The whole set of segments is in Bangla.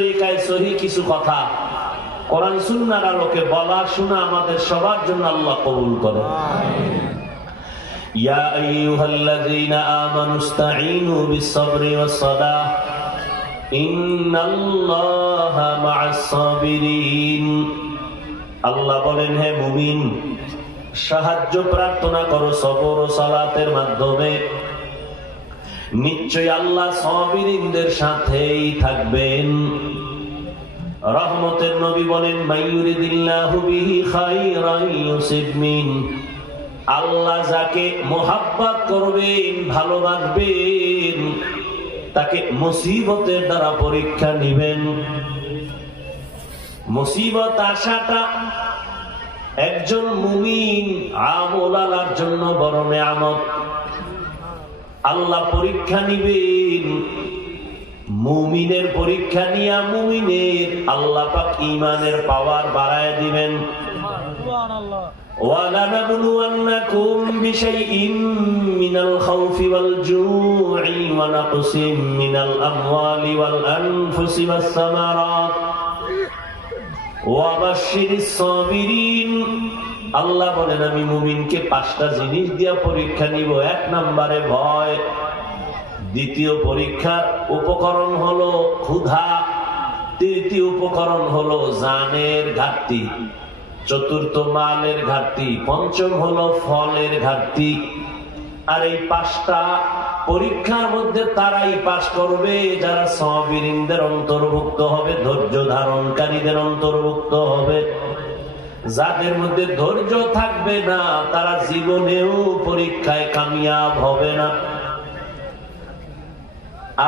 তরিকায় সহি কিছু কথা কোরআন সুন্নাহর আলোকে বলা শোনা আমাদের সবার জন্য আল্লাহ কবুল করে। ইয়া আইয়ুহাল্লাযীনা আমানু ইসতাঈনু বিস-সাবরি ওয়াস-সালাহ ইন্নাল্লাহা মা'আস-সাবিরিন। আল্লাহ বলেন, হে মুমিন, সাহায্য প্রার্থনা করো সবর ও সালাতের মাধ্যমে, নিশ্চয় আল্লাহ সাবিরিনদের সাথেই থাকবেন। রহমতের নবী বলেন, মাইয়ুরিদিল্লাহু বিহি খায়রান ইউসিব মিন। আল্লাহ যাকে মোহাব্বত করবেন, ভালোবাসবেন, তাকে মুসিবতের দ্বারা পরীক্ষা নিবেন। মুসিবত আসাটা একজন মুমিন আমলার জন্য বড় নেয়ামত। আল্লাহ পরীক্ষা নিবেন, মুমিনের পরীক্ষা নিয়া মুমিনের আল্লাহ পাক ঈমানের পাওয়ার বাড়ায় দিবেন। وَلَنَبْلُوَنَّكُمْ بِشَيْءٍ مِّنَ الْخَوْفِ وَالْجُوعِ وَنَقْصٍ مِّنَ الْأَمْوَالِ وَالْأَنفُسِ وَالثَّمَرَاتِ وَبَشِّرِ الصَّابِرِينَ। আল্লাহ বলেন, আমি মুমিনকে 5টা জিনিস দিয়া পরীক্ষা নিব। 1 নম্বরে ভয়, দ্বিতীয় পরীক্ষার উপকরণ হলো ক্ষুধা, তৃতীয় উপকরণ হলো জানের ঘাটতি, চতুর্থ মালের ঘাটতি, পঞ্চম হলো ফলের ঘাটতি। আর এই 5টা পরীক্ষার মধ্যে তারাই পাস করবে যারা সাবিরিনদের অন্তর্ভুক্ত হবে, ধৈর্য ধারণকারীদের অন্তর্ভুক্ত হবে। যাদের মধ্যে ধৈর্য থাকবে না তারা জীবনেও পরীক্ষায় কামিয়াব হবে না।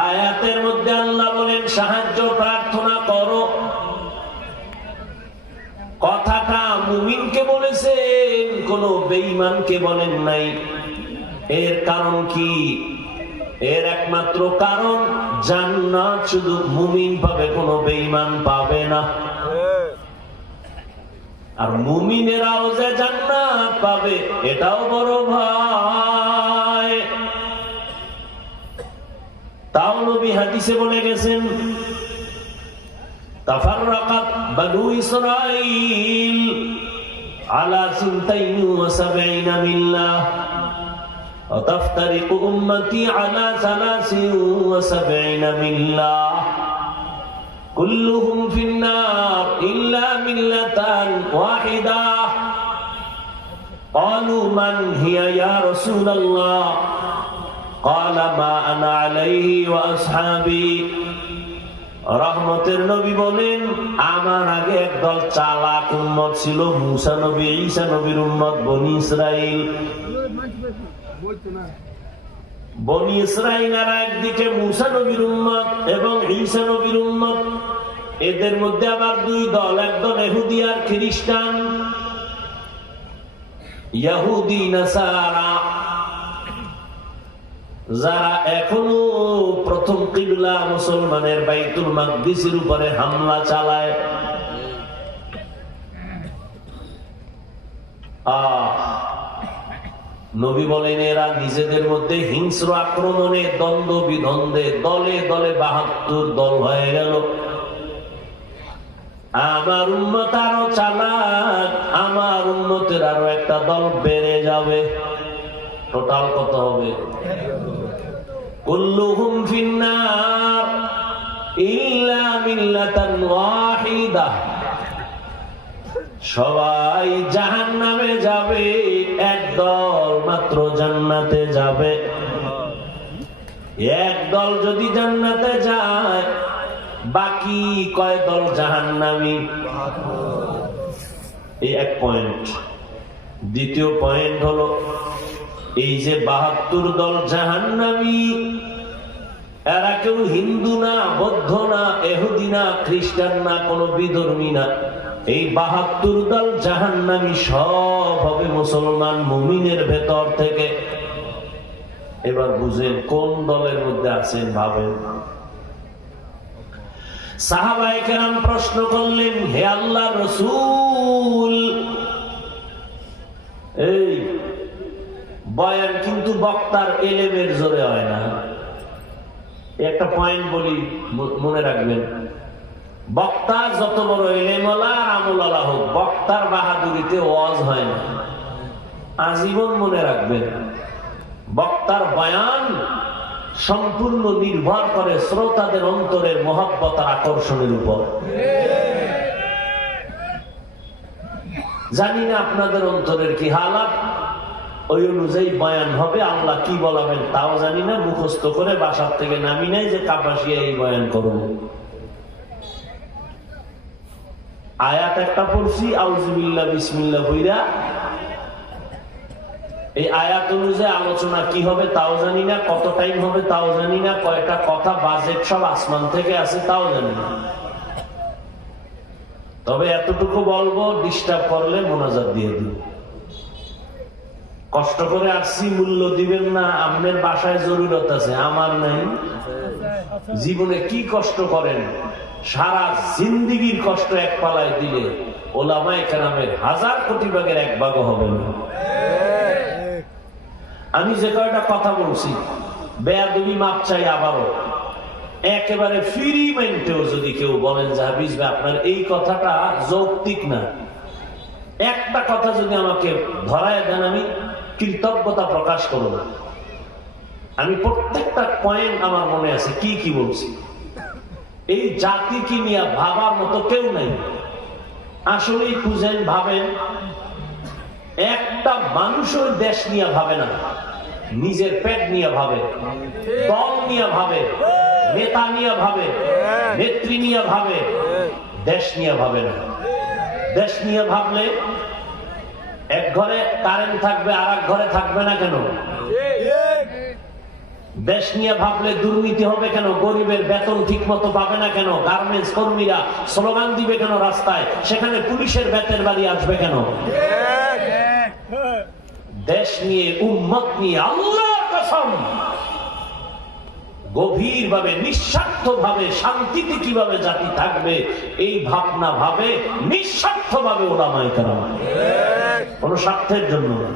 আয়াতের মধ্যে আল্লাহ বলেন, সাহায্য প্রার্থনা করো। কথাটা মুমিনকে বলেছেন, কোন বেঈমানকে বলেন নাই। এর কারণ কি? এর একমাত্র কারণ, জান্নাত শুধু মুমিন পাবে, কোন বেঈমান পাবে না। আর মুমিনেরাও যে জান্নাত পাবে এটাও বড় ভয়। তাও নবী হাদিসে বলে গেছেন, তাফাররাকাত বানু ইসরাঈল আলা 72 মিল্লাহ ওয়া তাফতারিকু উম্মতি আলা 73 মিল্লাহ কুল্লুহুম ফিন-নার ইল্লা মিল্লাতান ওয়াহিদা। ক্বালু মান হিয়া ইয়া রাসূলুল্লাহ? ক্বালা মা আনা আলাইহি ওয়া আসহাবি। রহমতের নবী বলেন, আমার আগে একদল চালাক উম্মত ছিল, মুসা নবী, ঈসা নবীর উম্মত বনি ইসরাইল। বনি ইসরাইল আর একদিকে মুসা নবীর উম্মত এবং ঈসা নবীর উম্মত। এদের মধ্যে আবার 2 দল, একদল ইহুদি আর খ্রিস্টান। ইহুদি নাসারা যারা এখনো প্রথম কিবলা মুসলমানের বাইতুল মাকদিসের উপরে হামলা চালায়। নবী বলেন, এরা নিজেদের মধ্যে হিংস্র আক্রমণে, দ্বন্দ্ব বিদ্বন্দ্বে দলে দলে 72 দল হয়ে গেল। আমার উম্মত আরো চালাক, আমার উম্মতের আরো একটা দল বেড়ে যাবে। টোটাল কত হবে? কুল্লুহুম ফিন-নার ইল্লা মিল্লাতান ওয়াহিদা। সবাই জাহান্নামে যাবে, এক দল মাত্র জান্নাতে যাবে। এক দল যদি জান্নাতে যায়, বাকি কয় দল জাহান্নামী? এই এক পয়েন্ট। দ্বিতীয় পয়েন্ট হলো, এই যে 72 দল জাহান্নামী, এরা কেউ হিন্দু না, বৌদ্ধ না, ইহুদি না, খ্রিস্টান না, কোন বিধর্মী না। এই 72 দল জাহান্নামী সব হবে মুসলমান মুমিনের ভেতর থেকে। এবার বুঝেন কোন দলের মধ্যে আছেন, ভাবেন। সাহাবায়ে কেরাম প্রশ্ন করলেন, হে আল্লাহর রাসূল, এই বয়ান কিন্তু বক্তার এলেমের জোরে হয় না। একটা পয়েন্ট বলি, মনে রাখবেন। বক্তা যত বড় এলেমওয়ালা আর আমলওয়ালা হোক, বক্তার বাহাদুরিতে ওয়াজ হয় না। আজীবন মনে রাখবেন, বক্তার বয়ান সম্পূর্ণ নির্ভর করে শ্রোতাদের অন্তরের মহব্বত আর আকর্ষণের উপর। জানি না আপনাদের অন্তরের কি হালাত, ওই অনুযায়ী বয়ান হবে। আল্লাহ কি বলাবেন তাও জানি না, মুখস্থ করে বাসার থেকে নামি নাই যে কাপাসিয়া এই বয়ান করব। আয়াত একটা পড়ছি, আউযুবিল্লাহ বিসমিল্লাহ বইরা। এই আয়াত অনুযায়ী আলোচনা কি হবে তাও জানি না, কত টাইম হবে তাও জানি না, কয়টা কথা বাজেট সব আসমান থেকে আছে তাও জানি না। তবে এতটুকু বলবো, ডিস্টার্ব করলে মোনাজাত দিয়ে দিব। কষ্ট করে আসছি, মূল্য দিবেন না। আপনার বাসায় জরুরত আছে, আমার নাই। জীবনে কি কষ্ট করেন, সারা জিন্দিগির কষ্ট এক পালায় দিলে ওলামায়ে কেরামের 1000 কোটি ভাগের 1 ভাগও হবে না। আমি যে কয়টা কথা বলছি, বেয়াদবি মাপ চাই আবারও। একেবারে ফ্রি মাইন্ডেও যদি কেউ বলেন যে হাফিজ ভাই আপনার এই কথাটা যৌক্তিক না, একটা কথা যদি আমাকে ধরায় দেন, আমি কৃতজ্ঞতা প্রকাশ করব না। আমি প্রত্যেকটা পয়েন্ট আমার মনে আছে, কি কি বলছি। এই জাতিকে নিয়ে ভাবার মতো কেউ নাই। আসলেই খুঁজেন, ভাবেন। একটা মানুষও দেশ নিয়ে ভাবে না, নিজের পেট নিয়ে ভাবে, দল নিয়ে ভাবে, নেতা নিয়ে ভাবে, নেত্রী নিয়ে ভাবে, দেশ নিয়ে ভাবে না। দেশ নিয়ে ভাবলে এক ঘরে কারেন্ট থাকবে, আর এক ঘরে থাকবে না কেন? দেশ নিয়ে ভাবলে দুর্নীতি হবে কেন? গরিবের বেতন ঠিক মতো পাবে না কেন? গার্মেন্টস কর্মীরা স্লোগান দিবে কেন রাস্তায়? সেখানে পুলিশের বেতের বাড়ি আসবে কেন? দেশ নিয়ে, উম্মত নিয়ে আল্লাহর কসম গভীর ভাবে, নিঃস্বার্থ ভাবে, শান্তিতে কিভাবে জাতি থাকবে এই ভাবনা ভাবে নিঃস্বার্থ ভাবে ওলামায়ে কেরাম। কোন স্বার্থের জন্য না।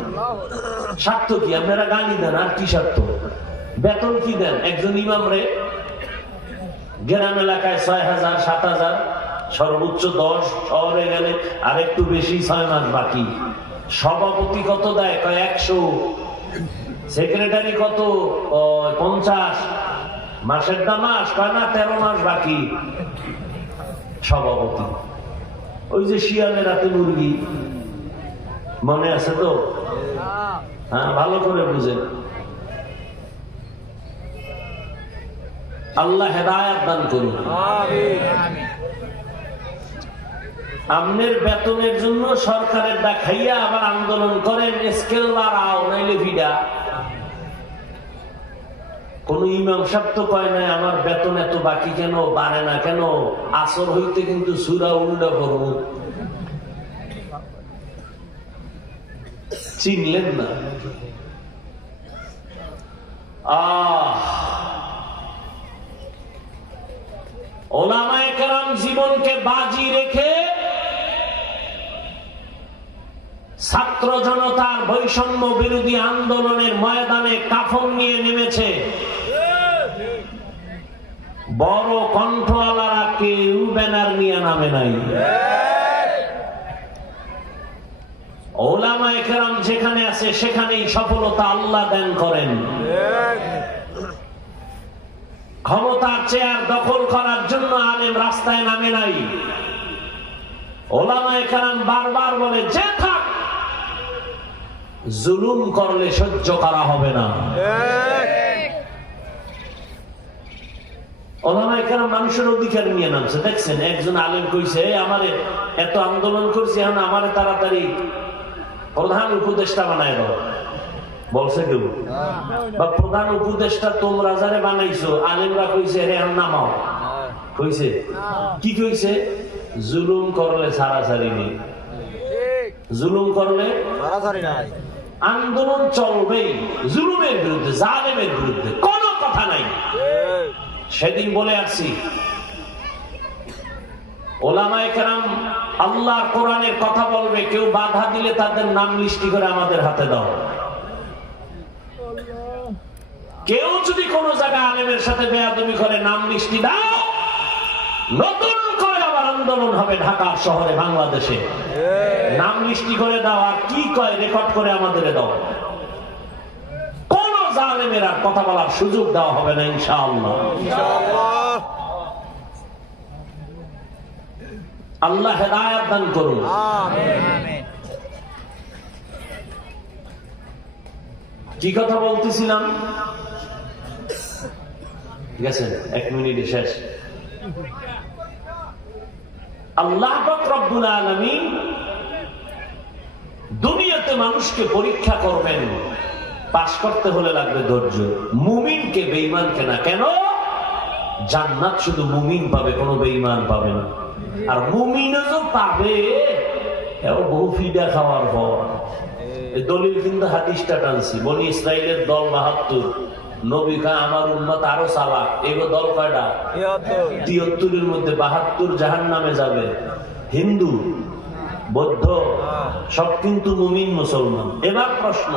স্বার্থ কি? আপনারা গালি দেন, আর কি স্বার্থ? বেতন কি দেন? একজন ইমামরে গ্রাম এলাকায় 6000 7000, সর্বোচ্চ 10, শহরে গেলে আর একটু বেশি, 6 মাস বাকি। সভাপতি কত দেয়? 100। সেক্রেটারি কত? 50। মাসের দামাস কয় না 13 মাস বাকি। সভাপতি ওই যে শিয়ালের রাতে মুরগি, মনে আছে তো? হ্যাঁ, ভালো করে বুঝেন। আল্লাহ হেদায়েত দান করুন। আপনার বেতনের জন্য সরকারের দেখাইয়া আবার আন্দোলন করেন, স্কেল বাড়াও নাইলে ভিড়া। কোন ইমাম সাহেব তো কয় নাই আমার বেতন এত বাকি কেন, বাড়ে না কেন? আসর হইতে কিন্তু সূরা উল্টা করব। চিনলেন না? ওলামায়ে কেরাম জীবনকে বাজি রেখে ছাত্র জনতার বৈষম্য বিরোধী আন্দোলনের ময়দানে কাফন নিয়ে নেমেছে। বড় কণ্ঠওয়ালারা কেউ ব্যানার নিয়ে নামে নাই। ওলামায়ে কেরাম যেখানে আছে সেখানেই সফলতা আল্লাহ দান করেন। ক্ষমতার চেয়ার দখল করার জন্য আলেম রাস্তায় নামে নাই। ওলামায়ে কেরাম বারবার বলে, যে থাক, জুলুম করলে সহ্য করা হবে না। ওলামায়ে কেরাম মানুষের অধিকার নিয়ে নামছে। দেখছেন, একজন আলেম কইছে, আমারে এত আন্দোলন করছি, এখন আমারে তাড়াতাড়ি প্রধান উপদেষ্টা বানায় দাও। বলছে কেউ? বা প্রধান উপদেষ্টা তোমরা যারে বানাইছো, আলেমরা কইছে রে নামাও। কইছে কি? কইছে জুলুম করলে ছাড়াছাড়ি নেই, জুলুম করলে আন্দোলন চলবেই, জুলুমের বিরুদ্ধে, জালেমের বিরুদ্ধে কোনো কথা নাই। সেদিন বলে আসছি, ওলামায়ে কেরাম আল্লাহর কোরআনের কথা বলবে, কেউ বাধা দিলে তাদের নাম লিস্টি করে আমাদের হাতে দাও। কেউ যদি কোন জায়গায় আলেমের সাথে বেয়াদবি করে, নাম লিস্টি দাও। নতুন করে আন্দোলন হবে ঢাকা শহরে, বাংলাদেশে। নাম লিস্টি করে দাও, আর কি কয় রেকর্ড করে আমাদের দাও। কোন জালেমের আর কথা বলার সুযোগ দেওয়া হবে না, ইনশাআল্লাহ। আল্লাহ হেদায়েত দান করুন। কি কথা বলতেছিলাম? ঠিক আছে, 1 মিনিটে শেষ। আল্লাহ পাক রব্বুল আলামিন দুনিয়াতে মানুষকে পরীক্ষা করবেন, পাস করতে হলে লাগবে ধৈর্য। মুমিনকে বেঈমানকে না। কেন? জান্নাত শুধু মুমিন পাবে, কোনো বেঈমান পাবে না। আর মুমিনও যে পাবে বহু ফিডা খাওয়ার পর। দলিল কিন্তু হাদিসটা টানছি, বনি ইসরাইলের দল ৭২, নবী কা আমার উম্মত আরো চালাক। এগো দল কয়টা? ৭৩-এর মধ্যে ৭২ জাহান্নামে যাবে। হিন্দু, বৌদ্ধ সব কিন্তু মুমিন, মুসলমান। এবার প্রশ্ন,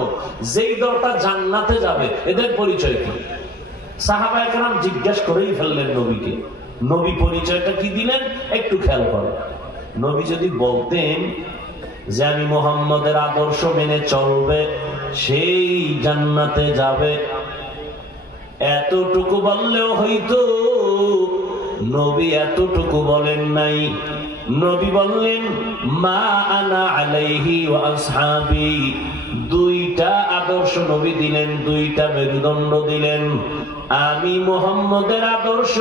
যেই দলটা জান্নাতে যাবে এদের পরিচয় কি? সাহাবায়ে কেরাম জিজ্ঞাসা করেই ফেললেন নবীকে। নবী পরিচয়টা কি দিলেন একটু খেয়াল করেন। নবী যদি বলতেন যে আমি মুহাম্মদের আদর্শ মেনে চলবে, সেই জান্নাতে যাবে, এতটুকু বললেও হইতো। নবী এতটুকু বলেন নাই। নবী বললেন মা আনা আলাইহি ওয়া আসহাবি। দুইটা আদর্শ নবী দিলেন, দুইটা মেরুদণ্ড দিলেন। আমি মুহাম্মদের আদর্শ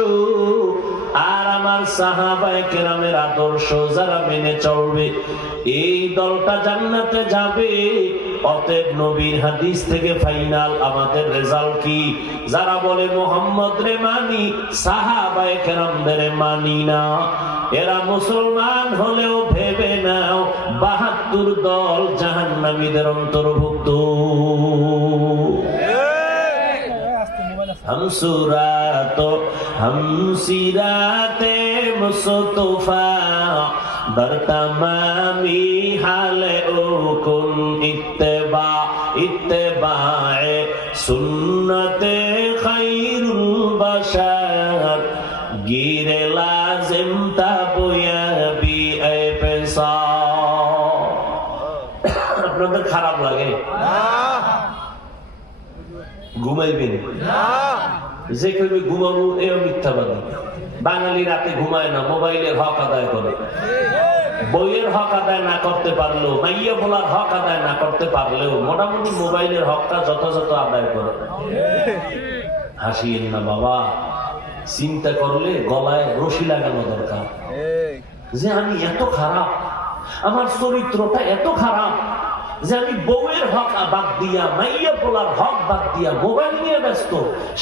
আর আমার সাহাবায়ে কেরামের আদর্শ যারা মেনে চলবে, এই দলটা জান্নাতে যাবে। অতএব নবীর হাদিস থেকে ফাইনাল আমাদের রেজাল্ট কি? যারা বলে মুহাম্মদ রে মানি, সাহাবায়ে কেরামদের মানি না, এরা মুসলমান হলেও ভেবে নাও ৭২ দল জাহান্নামীদের অন্তর্ভুক্ত। हम सुरातो हम सिराते मुस्तफा बरतमामी हाले उकुन इत्तेबा इत्तेबाए सुन्नते खैरुल बशर गिरे लाजिम ताबुया बी ए पेशा। আপনাদের খারাপ লাগে? ঘুমাইবেন যে কেউ ঘুমাবো, এও মিথ্যাবাদী। বাঙালি রাতে ঘুমায় না, মোবাইলের হক আদায় করে। বইয়ের হক আদায় না করতে পারলেও, মাইয়া বলার হক আদায় না করতে পারলেও মোটামুটি মোবাইলের হকটা যথাযথ আদায় করে। হাসিয়েন না বাবা, চিন্তা করলে গলায় রশি লাগানো দরকার যে আমি এত খারাপ, আমার চরিত্রটা এত খারাপ যে আমি বউয়ের হক বাদ দিয়া, মাইয়া পোলার হক বাদ দিয়া মোবাইল নিয়ে ব্যস্ত।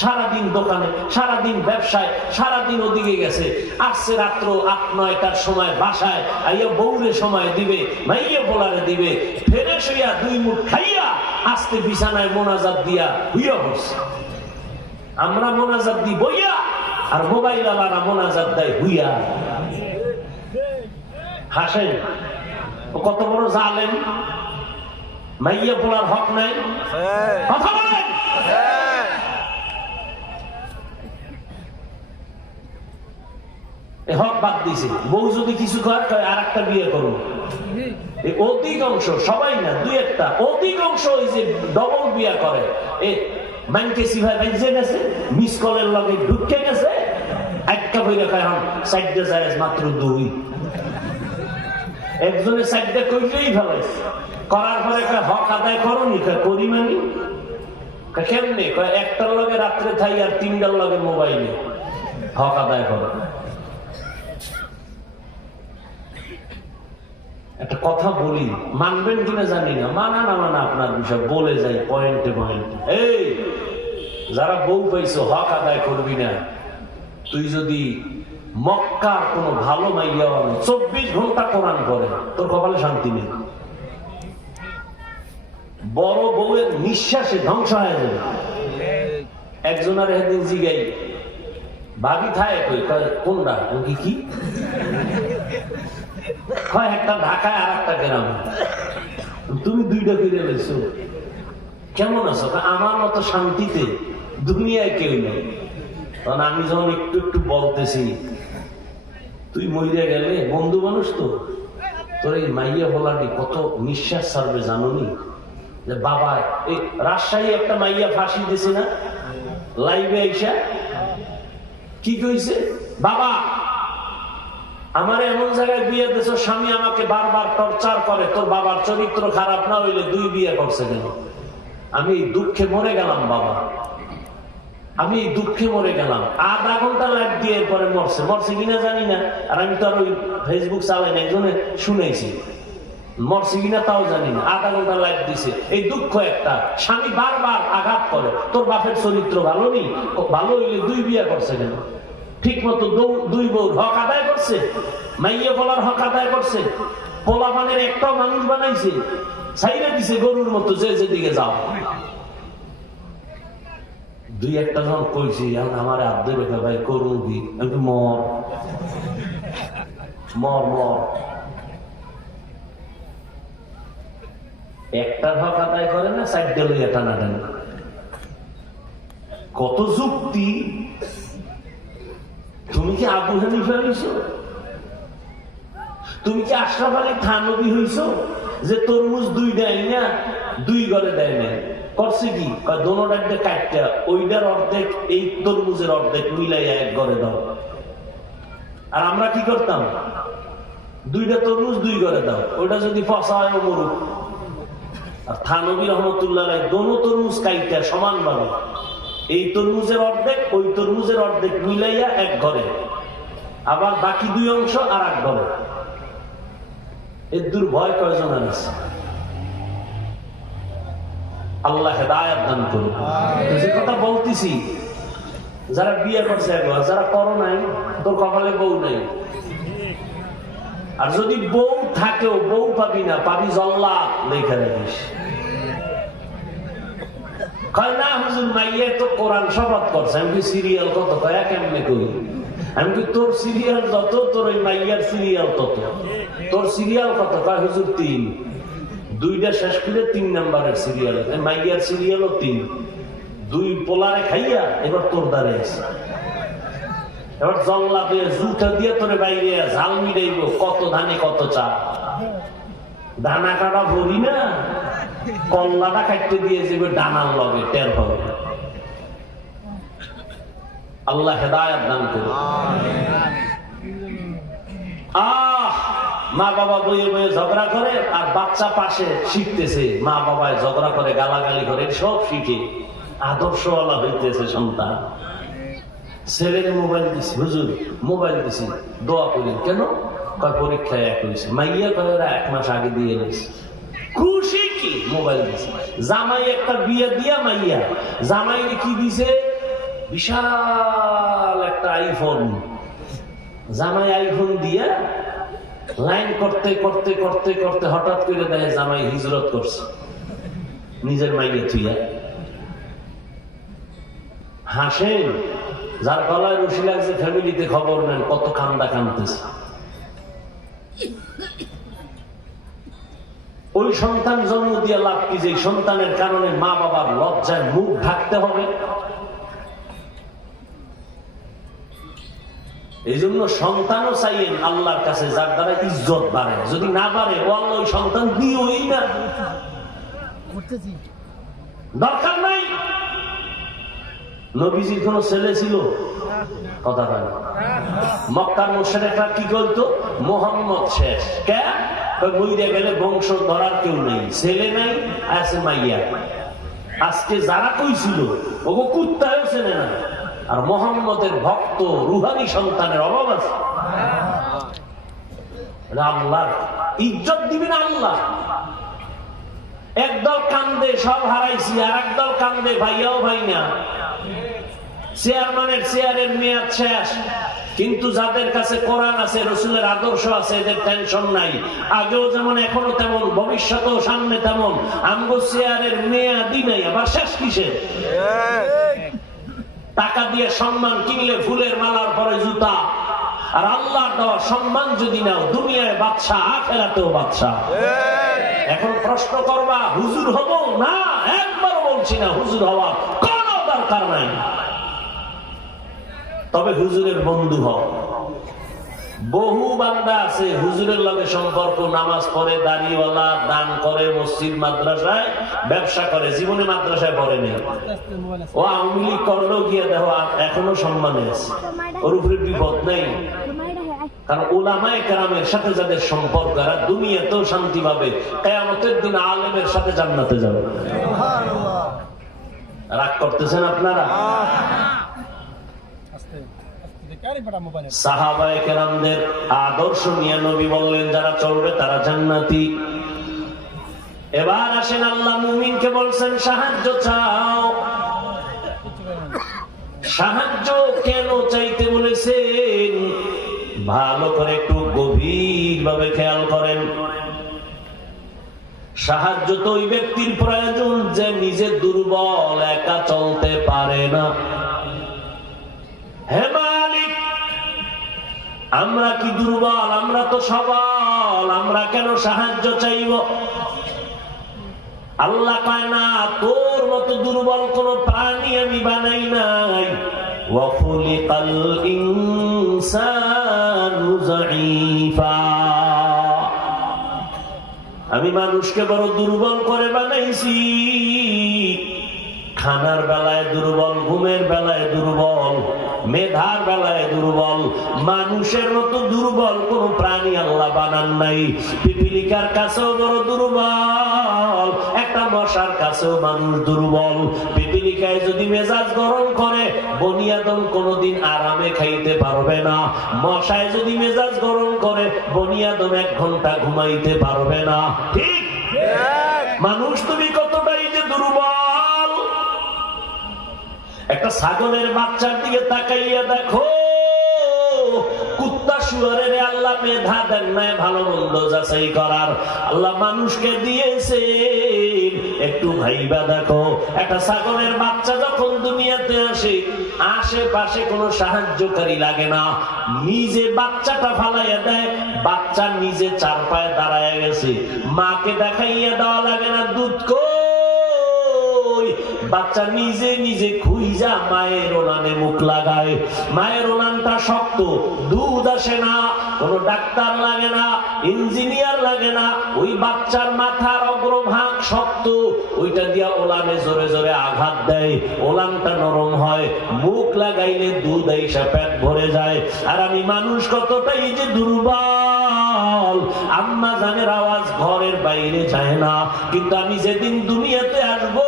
সারাদিন দোকানে, সারাদিন ব্যবসায়, সারাদিন ওদিকে গেছে, আসছে রাত্র ৮-৯টার সময় বাসায় আইয়া বউরে সময় দিবে, মাইয়া পোলারে দিবে, ফেরে শুইয়া 2 মুঠ খাইয়া আস্তে বিছানায় মোনাজাত দিয়া হুইয়া বসছে। আমরা মোনাজাত দি বইয়া, আর মোবাইল আলারা মোনাজাত দেয় হুইয়া। হাসেন, কত বড় জালেম! মাইয়া পোলার হক নাই, কথা বলেন। হক বাদ দিছে। বউ যদি কিছু কয় আর একটা বিয়ে করো। অধিকাংশ, সবাই না, 2-1টা, অধিকাংশ ওই যে ডবল বিয়ে করে। ব্যাংকে সিভাই বাইজে গেছে, মিস কলের লগে ঢুকে গেছে, একটা বইরে কয় এখন সাইডে যায় মাত্র 2। একজনের সাইডে কইলেই ফেলাইছে, করার পরে হক আদায় করনি, করি মানি কেমনে? একটার লগে রাত্রে থাই আর 3টার লগে মোবাইলে হক আদায় করে। একটা কথা বলি, মানবেন কিনা জানি না, মানা না মানা আপনার বিষয়, বলে যাই পয়েন্টে পয়েন্টে। এই যারা বউ পাইছো, হক আদায় করবি না। তুই যদি মক্কার কোন ভালো মাইয়া 24 ঘন্টা কোরআন করে, তোর কপালে শান্তি নেই। বড় বউয়ের নিঃশ্বাসে ধ্বংস হয়ে যাবে। একজনের একদিন জিগাই, ভাবি থায় কই? কোনটা? কি হয়? একটা ঢাকায় আর একটা গ্রামে। তুমি 2টা ফিরে গেছো, কেমন আছো? আমার মতো শান্তিতে দুনিয়ায় কেউ নেই। কারণ আমি যখন একটু একটু বলতেছি, তুই মইরে গেলে বন্ধু মানুষ তো, তোর এই মাইয়া বলাটি কত নিঃশ্বাস ছাড়বে জানুনি? যে বাবা, এই রাজশাহী একটা মাইয়া ফাঁসি দিছে না লাইভে আইসা, কি কইছে? বাবা আমার এমন জায়গায় বিয়ে দিছো, স্বামী আমাকে বারবার টর্চার করে, তোর বাবার চরিত্র খারাপ না হইলে 2 বিয়ে করছে কেন? আমি এই দুঃখে মরে গেলাম বাবা, আমি এই দুঃখে মরে গেলাম। আধা ঘন্টা লাইভ দিয়ে এরপরে মরছে, মরছে কিনা জানি না, আর আমি তো আর ওই ফেসবুক চালাই না, একজনে শুনেছি মরছে কিনা তাও জানি না, আধা ঘন্টা লাইভ দিছে। এই দুঃখ একটা, স্বামী বারবার আঘাত করে, তোর বাপের চরিত্র ভালো নেই, ভালো হইলে 2 বিয়ে করছে কেন? ঠিক মতো 2 বউর হক আদায় করছে, মাইয়া বলার হক আদায় করছে, পোলাপানের একটাও মানুষ বানাইছে, ছাইরা দিছে গরুর মতো, যে যেদিকে যাও। 2-1টা যখন কইছি, আমার আব্দে রেখা ভাই করুন কি, আমি মর মর মর, একটার হক আদায় করে না, 4টা লইয়া টানাটানি। কত যুক্তি! তুমি কি আবু হানিফা হইছো? তুমি কি আশরাফ আলী থানবী হইছো যে তরমুজ 2 দেয় না 2 ঘরে দেয় না? করছে কি, দোনোটার দিয়ে কাটটা ওইটার অর্ধেক এই তরমুজের অর্ধেক মিলাইয়া 1 ঘরে দাও। আর আমরা কি করতাম? 2টা তরমুজ 2 ঘরে দাও, ওইটা যদি ফসা হয় মরুক। আর থানবী রহমতুল্লাহ দোনো তরমুজ কাইটা সমান ভাবে, এই তরমুজের অর্ধেক ওই তরমুজের অর্ধেক মিলাইয়া 1 ঘরে, আবার বাকি 2 অংশ আর 1 ঘরে। এর দুর্ভয় কয়জনের আছে? আল্লাহ হেদায়েত দান করুন। যে কথা বলতেছি, যারা বিয়ে করছে একবার, যারা করো নাই, তোর কপালে বউ নাই। আর যদি বউ থাকেও বউ পাবি না, পাবি জল্লাদ, লেখা রাখিস। কয় না হুজুর মাইয়া তো কোরআন শপথ করছে। আমি সিরিয়াল কত? কয় কেমনে করি? আমি কি তোর সিরিয়াল যত, তোর ওই মাইয়ার সিরিয়াল তত। তোর সিরিয়াল কত? কয় হুজুর 3। 2টা শেষ করে 3 নাম্বারের সিরিয়াল, মাইয়ার সিরিয়ালও 3। 2 পোলারে খাইয়া এবার তোর দ্বারে আছে। এবার জল্লা দিয়ে জুতা দিয়ে তোরে বাইরে ঝাল মিলাইব, কত ধানে কত চা। দানা কাটা ভরি না, কল্লাটা কাটতে দিয়ে যাবে ডানার লগে, টের হবে। আল্লাহ হেদায়েত দান করুন। মা বাবা বইয়ে বইয়ে ঝগড়া করে, আর বাচ্চা পাশে শিখতেছে, মা বাবায় ঝগড়া করে, গালাগালি করে, সব শিখে আদর্শওয়ালা হইতেছে সন্তান। ছেলের মোবাইল দিছি, হুজুর মোবাইল দিছি, দোয়া করেন। কেন? পরীক্ষায় 1 হয়েছে। মাইয়া কয় 1 মাস আগে দিয়ে নিস। খুশি কি? মোবাইল দিছে। জামাই একটা বিয়ে দিয়া মাইয়া জামাই কি দিছে? বিশাল একটা আইফোন। জামাই আইফোন দিয়া লাইন করতে করতে করতে করতে হঠাৎ করে দেয় জামাই হিজরত করছে নিজের মাইয়া থুইয়া। হাসেন, যার গলায় রশি লাগছে ফ্যামিলিতে খবর নেন, কত কান্দা কান্দতেছে। ওই সন্তান জন্ম দিয়ে লাভ কি? যে সন্তানের কারণে মা বাবার লজ্জায় মুখ ঢাকতে হবে। এই জন্য সন্তানও চাইয়েন আল্লাহর কাছে, যার দ্বারা ইজ্জত বাড়ে। যদি না বাড়ে, ও আল্লাহ ওই সন্তান দিওই না, দরকার নাই। নবীজির কোন ছেলে ছিল? কথা হয়। মক্কার মুশরিকরা কি করতো? মোহাম্মদ শেষ, কে মইরা গেলে বংশ ধরার কেউ নেই, ছেলে নাই, আছে মাইয়া। আজকে যারা কইছিল ওগো কুত্তায়ও চেনে না। আর মোহাম্মদের ভক্ত রুহানি সন্তানের অভাব আছে। আল্লাহ ইজ্জত দিবেন আল্লাহ। একদল কান্দে সব হারাইছি, আর একদল কান্দে ভাইয়াও ভাই না, চেয়ারম্যানের চেয়ারের মেয়াদ শেষ। কিন্তু যাদের কাছে কোরআন আছে, রসুলের আদর্শ আছে, এদের টেনশন নাই। আগেও যেমন এখনো তেমন, ভবিষ্যতেও সামনে তেমন। আমগো চেয়ারের মেয়াদই নাই, আবার শেষ কিসের? টাকা দিয়ে সম্মান কিনলে ফুলের মালার পরে জুতা, আর আল্লাহর দেওয়া সম্মান যদি নাও, দুনিয়ায় বাদশা, আখিরাতেও বাদশা। এখন প্রশ্ন করবা হুজুর হব না? একবার বলছি না হুজুর হওয়ার কোনো দরকার নাই, তবে হুজুরের বন্ধু হও। বহু বান্দা আছে হুজুরের লগে সম্পর্ক, নামাজ পড়ে, দাড়িওয়ালা, দান করে, মসজিদ মাদ্রাসায় ব্যবসা করে, জীবনে মাদ্রাসায় পড়েনি। ও আওয়ামী লীগ করলেও গিয়ে দেখো এখনো সম্মানে আছে, ওর উপরে বিপদ নেই। কারণ উলামায়ে কেরামের সাথে যাদের সম্পর্ক, এরা দুনিয়াতেও শান্তি পাবে, কিয়ামতের দিন আলেমের সাথে জান্নাতে যাবে। রাগ করতেছেন আপনারা? সাহাবায়ে কেরামদের আদর্শ নিয়ে নবী বললেন যারা চলবে তারা জান্নাতি। এবার আসেন আল্লাহ মুমিনকে বলছেন সাহায্য চাও। সাহায্য কেন চাইতে বলেছেন ভালো করে একটু গভীর ভাবে খেয়াল করেন। সাহায্য তো ওই ব্যক্তির প্রয়োজন যে নিজে দুর্বল, একা চলতে পারে না। হে মালিক, আমরা কি দুর্বল? আমরা তো সবল, আমরা কেন সাহায্য চাইব? আল্লাহ কয় না তোর মতো দুর্বল কোন প্রাণী আমি বানাই নাই। ওয়াখুলিকাল ইনসানু যায়ীফা, আমি মানুষকে বড় দুর্বল করে বানাইছি। খানার বেলায় দুর্বল, ঘুমের বেলায় দুর্বল, মেধার বেলায় দুর্বল। মানুষের মতো দুর্বল কোন প্রাণী আল্লাহ বানান নাই। পিপিলিকার কাছেও বড় দুর্বল, একটা মশার কাছেও মানুষ দুর্বল। পিপিলিকায় যদি মেজাজ গরম করে বনি আদম কোনদিন আরামে খাইতে পারবে না। মশায় যদি মেজাজ গরম করে বনি আদম 1 ঘন্টা ঘুমাইতে পারবে না। ঠিক? মানুষ তুমি কতটাই যে দুর্বল। একটা ছাগলের বাচ্চার দিকে তাকাইয়া দেখো, কুত্তা শুয়ারের আল্লাহ মেধা দেন নাই ভালো মন্দ যাচাই করার, আল্লাহ মানুষকে দিয়েছে। একটু ভাইবা দেখো, একটা ছাগলের বাচ্চা যখন দুনিয়াতে আসে আশেপাশে কোনো সাহায্যকারী লাগে না, নিজে বাচ্চাটা ফালাইয়া দেয়। বাচ্চা নিজে 4 পায়ে দাঁড়ায় গেছে, মাকে দেখাইয়া দেওয়া লাগে না দুধ কই। বাচ্চা নিজে নিজে খুইজা মায়ের ওলানে মুখ লাগায়। মায়ের ওলানটা শক্ত, দুধ আসে না, কোন ডাক্তার লাগে না, ইঞ্জিনিয়ার লাগে না। ওই বাচ্চার মাথার অগ্রভাগ শক্ত, ওইটা দিয়া ওলানে জোরে জোরে আঘাত দেয়, ওলানটা নরম হয়, মুখ লাগাইলে দুধ আইসা পেট ভরে যায়। আর আমি মানুষ কতটাই যে দুর্বল, আম্মা জানের আওয়াজ ঘরের বাইরে যায় না, কিন্তু আমি যেদিন দুনিয়াতে আসবো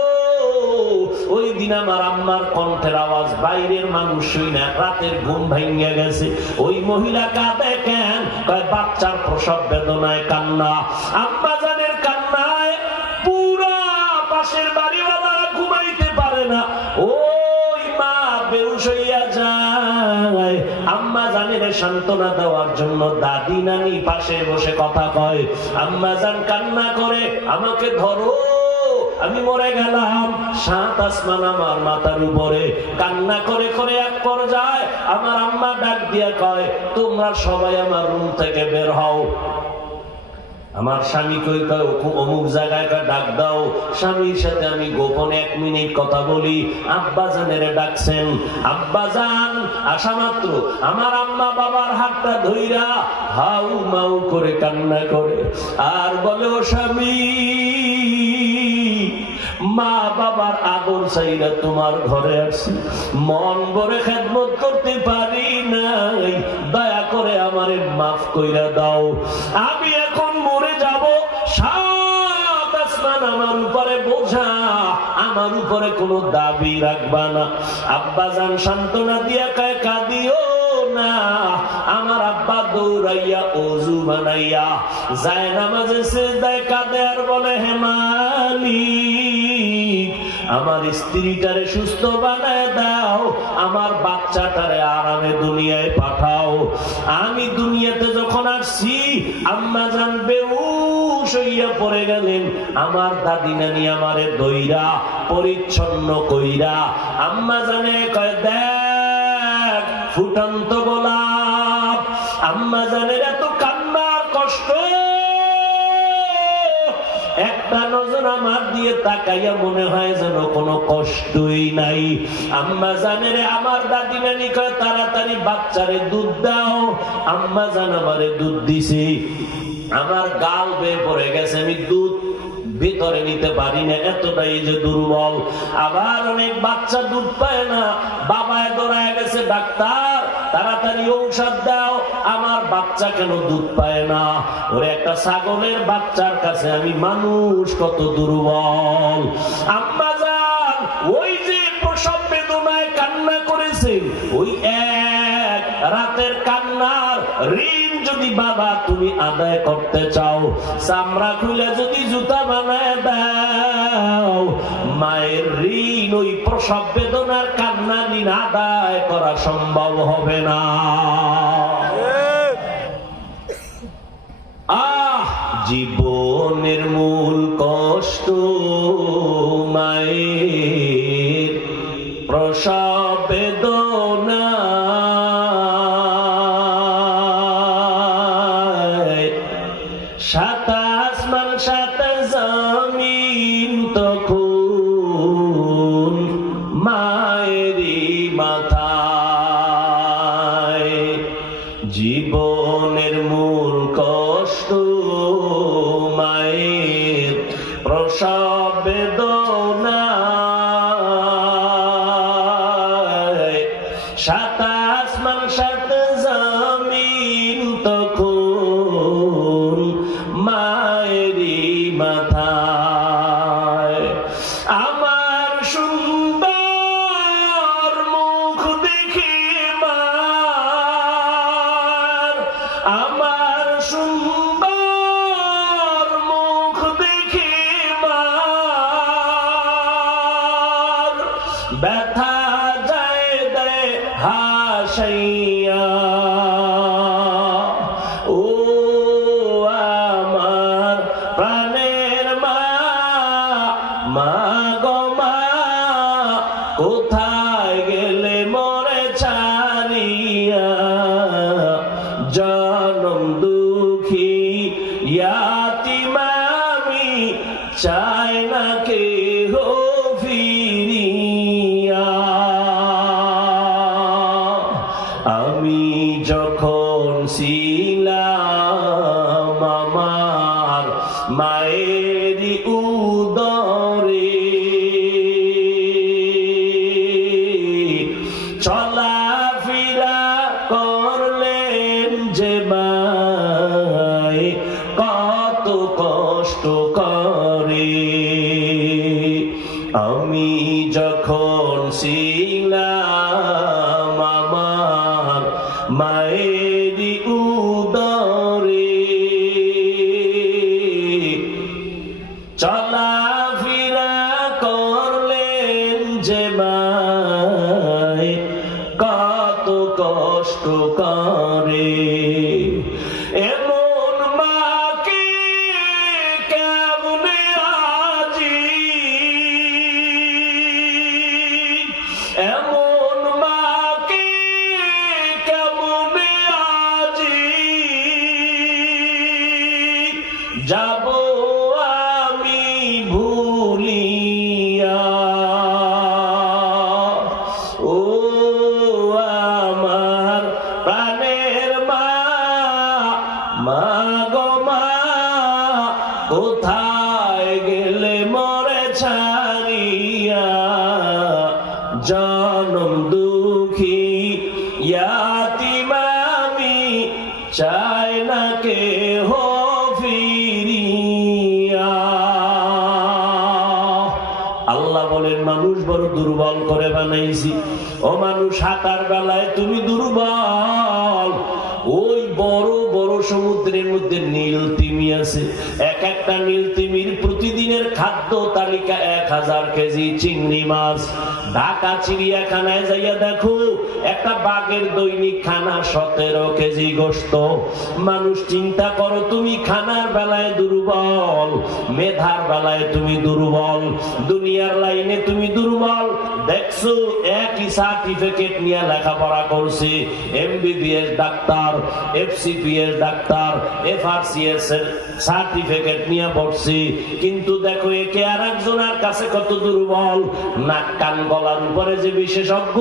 ওই দিন আমার আম্মার কণ্ঠের আওয়াজ বাইরের মানুষ শুই না, রাতের ঘুম ভাঙিয়া গেছে। ওই মহিলা কাঁদে কেন? কয় বাচ্চার প্রসব বেদনায় কান্না। আম্মা জানের কান্নায় পুরা পাশের বাড়িওয়ালারা ঘুমাইতে পারে না। ওই মা বেহুশ হইয়া যায়। আম্মা জানের সান্ত্বনা দেওয়ার জন্য দাদি নানি পাশে বসে কথা কয়। আম্মা জান কান্না করে, আমাকে ধরো, আমি মরে গেলাম। 7 আসমান আমার মাথার উপরে। কান্না করে করে এক পর্যায়ে আমার আম্মা ডাক দিয়া কয়, তোমরা সবাই আমার রুম থেকে বের হও। আমার স্বামী কই কয় অমুক জায়গায় ডাক দাও। স্বামীর সাথে আমি গোপনে 1 মিনিট কথা বলি। আব্বা জানের ডাকছেন। আব্বা জান আসা মাত্র আমার আম্মা বাবার হাতটা ধইরা হাউ মাউ করে কান্না করে আর বলে, ও স্বামী, মা বাবার আদর চাইরা তোমার ঘরে আসছি, মন ভরে খেদমত করতে পারি নাই, দয়া করে আমারে মাফ কইরা দাও। আমি এখন মরে যাব, 7 আসমান আমার উপরে বোঝা, আমার উপরে কোনো দাবি রাখবা না। আব্বা জান সান্ত্বনা দিয়া কয়, কাঁদিও না। আমার আব্বা দৌড়াইয়া ওযু বানাইয়া যায় নামাজে সিজদায় কাঁদে আর বলে, হে মালিক, আমার স্ত্রীটারে সুস্থ বানায় দাও, আমার বাচ্চাটারে আরামে দুনিয়ায় পাঠাও। আমি দুনিয়াতে যখন আসছি আম্মা জান বেহুশ হইয়া পড়ে গেলেন। আমার দাদি নানি আমারে দইরা পরিচ্ছন্ন কইরা আম্মা জানে কয়, দেখ ফুটন্ত গোলাপ। আম্মা জানের এত কান্নার কষ্ট, একটা নজর আমার দিয়ে তাকাইয়া মনে হয় যেন কোনো কষ্টই নাই। আম্মা জানে রে, আমার দাদি নানি কয় তাড়াতাড়ি বাচ্চারে দুধ দাও। আম্মা জান আমারে দুধ দিছে, আমার গাল বেয়ে পড়ে গেছে, আমি দুধ ভিতরে নিতে পারি না, এতটাই যে দুর্বল। আবার অনেক বাচ্চা দুধ পায় না, বাবায় দৌড়ায় গেছে, ডাক্তার তাড়াতাড়ি ঔষধ দাও, আমার বাচ্চা কেন দুধ পায় না। ওরে একটা ছাগলের বাচ্চার কাছে আমি মানুষ কত দুর্বল। আম্মা জান ওই যে প্রসব বেদনায় কান্না করেছে, ওই এক রাতের কান্নার ঋণ যদি বাবা তুমি আদায় করতে চাও, চামড়া খুলে যদি জুতা বানায় দাও, মায়ের ঋণ ওই প্রসব বেদনার কান্না ঋণ আদায় করা সম্ভব হবে না। জীবনের মূল কষ্ট মায়ের প্রসব বেদনা, সাত আসমান সাত জমিন তখন মায়েরই মাথায়। জীবনের মূল কষ্ট মায়ের প্রসব বেদনা, সাত আসমান সাত জমিন তখন মায়েরই মাথায়। আমার সুন্দর মুখ দেখে মার, আমার সুন্দর মুখ দেখে মার, ব্যথা যায় দেয় হাসাইয়া। ও আমার প্রাণের মা, মা গো মা, কোথায় গেলে মোরে ছাড়িয়া। জনম দুঃখী ইয়াতীম আমি, চাই না কেহ ফিরিয়া। আমি যখন ছিলাম আমার মায়েরই উদরে, চলাফেরা করলেন যে মায় কত কষ্ট করে। আমি যখন ছিলাম আমার মায়েরই উদরে, চলাফেরা করলেন যে মায় কত কষ্ট করে। এমন মাকে কেমনে আজি, এমন মাকে কেমনে আজি যাব আমি ভুলিয়া। ও আমার প্রাণের মা, মা গো মা, কোথায় গেলে মোরে ছাড়িয়া। জনম দুঃখী ইয়াতীম আমি, চাই না কেহ ফিরিয়া। আল্লাহ বলেন মানুষ বড় দুর্বল করে বানাইছি। ও মানুষ, হাঁটার বেলায় তুমি দুর্বল। ওই বড় বড় সমুদ্রের মধ্যে নীল তিমি আছে, এক একটা নীল তিমির প্রতিদিনের খাদ্য তালিকা 1000 কেজি চিংড়ি মাছ। ঢাকা চিড়িয়াখানায় যাইয়া দেখো, একটা বাঘের দৈনিক খানা 17 কেজি গোশত। মানুষ চিন্তা করো, তুমি খানার বেলায় দুর্বল, মেধার বেলায় তুমি দুর্বল, দুনিয়ার লাইনে তুমি দুর্বল। দেখছো একই সার্টিফিকেট নিয়ে লেখাপড়া করছে, MBBS doctor, FCPS doctor, FRCS এর সার্টিফিকেট সার্টিফিকেট নিয়ে পড়ছি, কিন্তু দেখো একে আর একজনের কাছে কত দুর্বল। নাক কান গলার উপরে যে বিশেষজ্ঞ,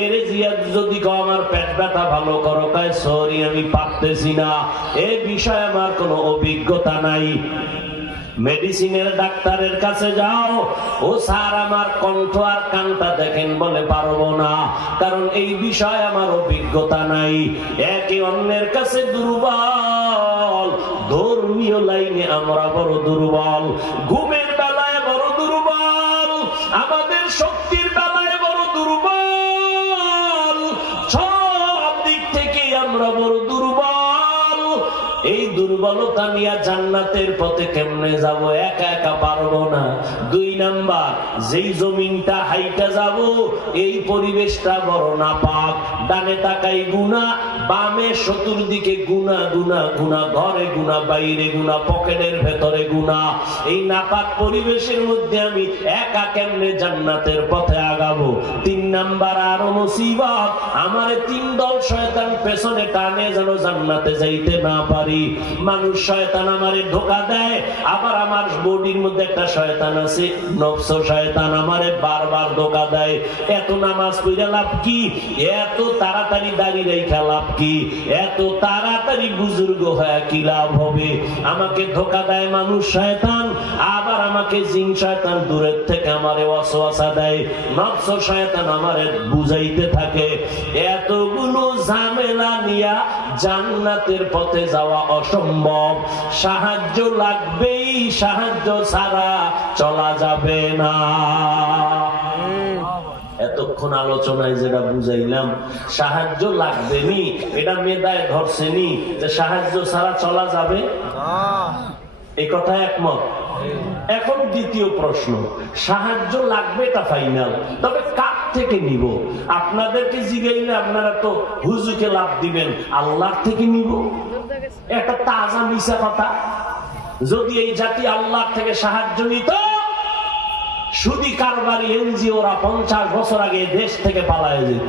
এর যদি আমার পেট ব্যথা ভালো করো, তাই সরি আমি পারতেছি না, এই বিষয়ে আমার কোনো অভিজ্ঞতা নাই। মেডিসিনের ডাক্তারের কাছে যাও, ও স্যার আমার কণ্ঠ আর কানটা দেখেন, বলে পারবো না, কারণ এই বিষয়ে আমার অভিজ্ঞতা নাই। একে অন্যের কাছে দুর্বল। ধর্মীয় লাইনে আমরা বড় দুর্বল, ঘুমের বেলায় বড় দুর্বল, আমাদের শক্তির বেলায় বড় দুর্বল, সব দিক থেকে আমরা বড় দুর্বল। এই দুর্বলতা নিয়ে জান্নাতের পথে কেমনে যাব? একা একা পারবো না। 2 নাম্বার, যেই জমিনটা হাইটা যাব, এই পরিবেশটা বড় নাপাক, ডানে তাকাই গুনাহ, বামে চতুর্দিকে গুনাহ গুনাহ গুনাহ, ঘরে গুনাহ, বাইরে গুনাহ, পকেটের ভেতরে গুনাহ। এই নাপাক পরিবেশের মধ্যে আমি একা কেমনে জান্নাতের পথে আগাবো? 3 নাম্বার আরো মুসিবত, আমারে 3 দল শয়তান পেছনে টানে যেন জান্নাতে যাইতে না পারি। মানুষ শয়তান আমারে ধোঁকা দেয়, আবার আমার বডির মধ্যে একটা শয়তান আছে, নফস শয়তান, আমারে বারবার ধোঁকা দেয়। এত নামাজ পড়া লাভ কি? এত তাড়াতাড়ি দাড়ি রেখা লাভ কি? এত তাড়াতাড়ি বুজুর্গ হয়ে কি লাভ হবে? আমাকে ধোঁকা দেয় মানুষ শয়তান, আবার আমাকে জিন শয়তান দূরের থেকে আমারে ওয়াসওয়াসা দেয়, নফস শয়তান আমারে বুঝাইতে থাকে। এতগুলো ঝামেলা নিয়া জান্নাতের পথে যাওয়া অসম্ভব। সাহায্য লাগবেই, সাহায্য ছাড়া চলা যাবে না। এতক্ষণ আলোচনায় যেটা বুঝাইলাম, সাহায্য লাগবে নি, এটা মেধায় ধরছেনি যে সাহায্য ছাড়া চলা যাবে, এই কথা একমত। এখন দ্বিতীয় প্রশ্ন, সাহায্য লাগবে এটা ফাইনাল, তবে কার থেকে নিব? আপনাদেরকে জিগাইলে আপনারা তো হুজুরকে লাভ দিবেন, আল্লাহর থেকে নিব, একটা তাজা মিশা কথা। যদি এই জাতি আল্লাহ থেকে সাহায্য নিত, সুদি কারবারি এনজিওরা 50 বছর আগে দেশ থেকে পালায় যেত।